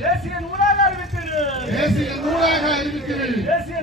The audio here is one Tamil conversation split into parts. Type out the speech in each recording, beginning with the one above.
தேசிய நூலாக அறிவித்திடு. தேசிய நூலாக அறிவித்திடு. தேசிய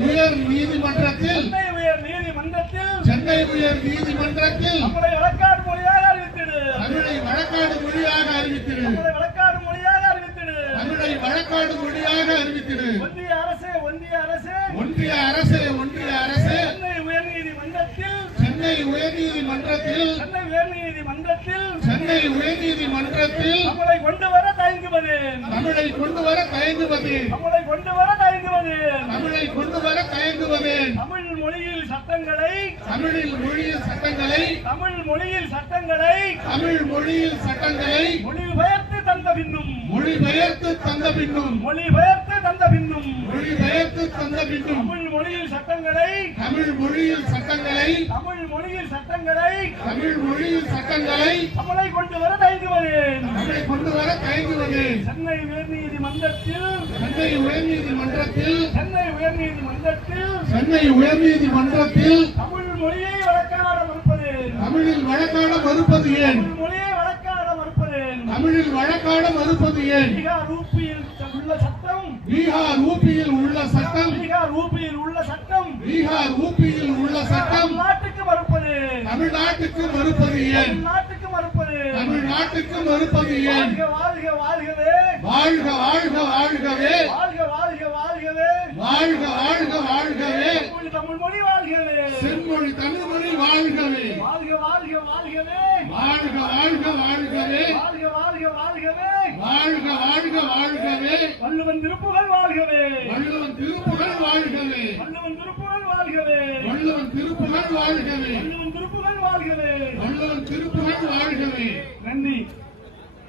உயர் நீதிமன்றத்தில் உயர் நீதிமன்றத்தில் சென்னை உயர் நீதிமன்றத்தில் வழக்காடு மொழியாக அறிவித்திடு தமிழை வழக்காடு மொழியாக அறிவித்திடு வழக்காடு மொழியாக அறிவித்திடு தமிழை வழக்காடு மொழியாக அறிவித்திடு ஒன்றிய அரசே ஒன்றிய அரசே. ஒன்றிய அரசே ஒன்றிய அரசே. சென்னை உயர் நீதிமன்றத்தில் சென்னை உயர்நீதிமன்றத்தில் சென்னை உயர் நீதிமன்றத்தில் சென்னை உயர்நீதிமன்றத்தில் நம்மளை கொண்டு வர தயங்குவது தமிழை கொண்டு வர தயங்குவது நம்மளை கொண்டு வர தயங்குவது தமிழை கொண்டு வர தயங்குவது தமிழ் மொழியில் சட்டங்களை தமிழில் மொழியில் சட்டங்களை தமிழ் மொழியில் சட்டங்களை தமிழ் மொழியில் சட்டங்களை மொழிபெயர்த்து தந்த பின்னும் மொழிபெயர்த்து தந்த பின்னும் மொழிபெயர்த்து தந்த பின்னும் மொழிபெயர்த்து தந்த பின்னும் தமிழ் மொழியில் சட்டங்களை தமிழ் மொழியில் சட்டங்களை தமிழ் மொழியில் சட்டங்களை தமிழ் மொழியில் சட்டங்களை நம்மளை கொண்டு வர தயங்குவது தமிழை கொண்டு வர தயங்குவது சென்னை உயர்நீதிமன்றத்தில் சென்னை உயர்நீதிமன்றத்தில் சென்னை உயர்நீதிமன்றத்தில் சென்னை உயர்நீதிமன்றத்தில் தமிழ் மொழியை வழக்காட மறுப்பது தமிழில் வழக்காட மறுப்பது ஏன்? மொழியை வழக்காட மறுப்பது தமிழில் வழக்காட மறுப்பது ஏன்? பீகார் ஊப்பியில் உள்ள சட்டம். பீகார் ஊபியில் உள்ள சட்டம். பீகார் ஊப்பியில் உள்ள சட்டம். பீகார் ஊபியில் உள்ள சட்டம். நாட்டுக்கு மறுப்பது தமிழ்நாட்டுக்கு மறுப்பது ஏன்? நாட்டுக்கு மறுப்பது தமிழ்நாட்டுக்கு மறுப்பது ஏன்? வாழ்க வாழ்கவே. வாழ்க வாழ்க வாழ்கவே. வாழ்க வாழ்க வாழ்கவே. வாழ்க வாழ்க வாழ்கவே தமிழ் தமிழ் மொழி வாழ்கவே செம்மொழி தமிழ்மொழி வாழ்கவே. வாழ்க வாழ்க வாழ்கவே. வாழ்க வாழ்க வாழ்கவே. வாழ்க வாழ்க வாழ்கவே. வாழ்க வாழ்க வாழ்கவே. வள்ளுவன் திருப்புகழ் வாழ்கவே. வள்ளுவன் திருப்புகழ் வாழ்கவே. வள்ளுவன் திருப்புகழ் வாழ்கவே. வள்ளுவன் திருப்புகழ் வாழ்கவே. வள்ளுவன் திருப்புகழ் வாழ்கவே. வள்ளுவன் திருப்புகழ் வாழ்கவே. நன்றி.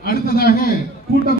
அடுத்ததாக கூட்டம்